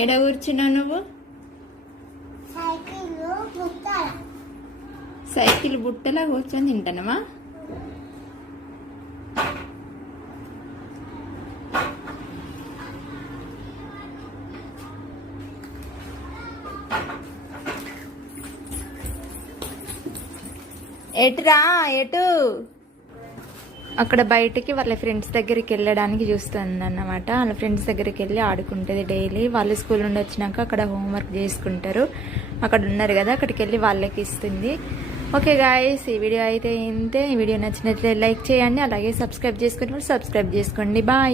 ఎడ కూర్చున్నావు నువ్వు? సైకిల్ బుట్టలా కూర్చొని తింటానమా? ఎటురా ఎటు? అక్కడ బయటికి వాళ్ళ ఫ్రెండ్స్ దగ్గరికి వెళ్ళడానికి చూస్తుంది అన్నమాట. వాళ్ళ ఫ్రెండ్స్ దగ్గరికి వెళ్ళి ఆడుకుంటుంది డైలీ. వాళ్ళు స్కూల్ నుండి వచ్చినాక అక్కడ హోంవర్క్ చేసుకుంటారు. అక్కడ ఉన్నారు కదా, అక్కడికి వెళ్ళి వాళ్ళకి ఇస్తుంది. ఓకే గాయస్, ఈ వీడియో అయితే ఇంతే. ఈ వీడియో నచ్చినట్లయితే లైక్ చేయండి, అలాగే సబ్స్క్రైబ్ చేసుకోండి. బాయ్.